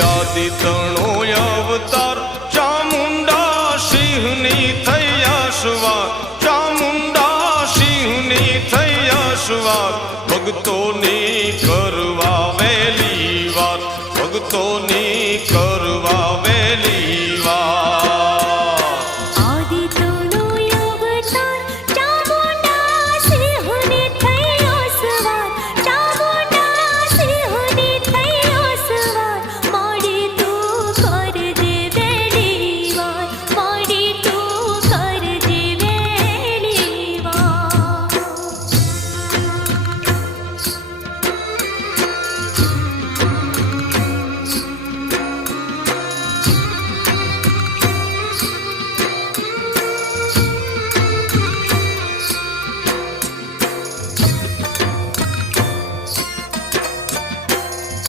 આદિ તણો અવતાર ચામુંડા સિંહની થઈ અસવાર ચામુંડા સિંહની થઈ અસવાર ભક્તોની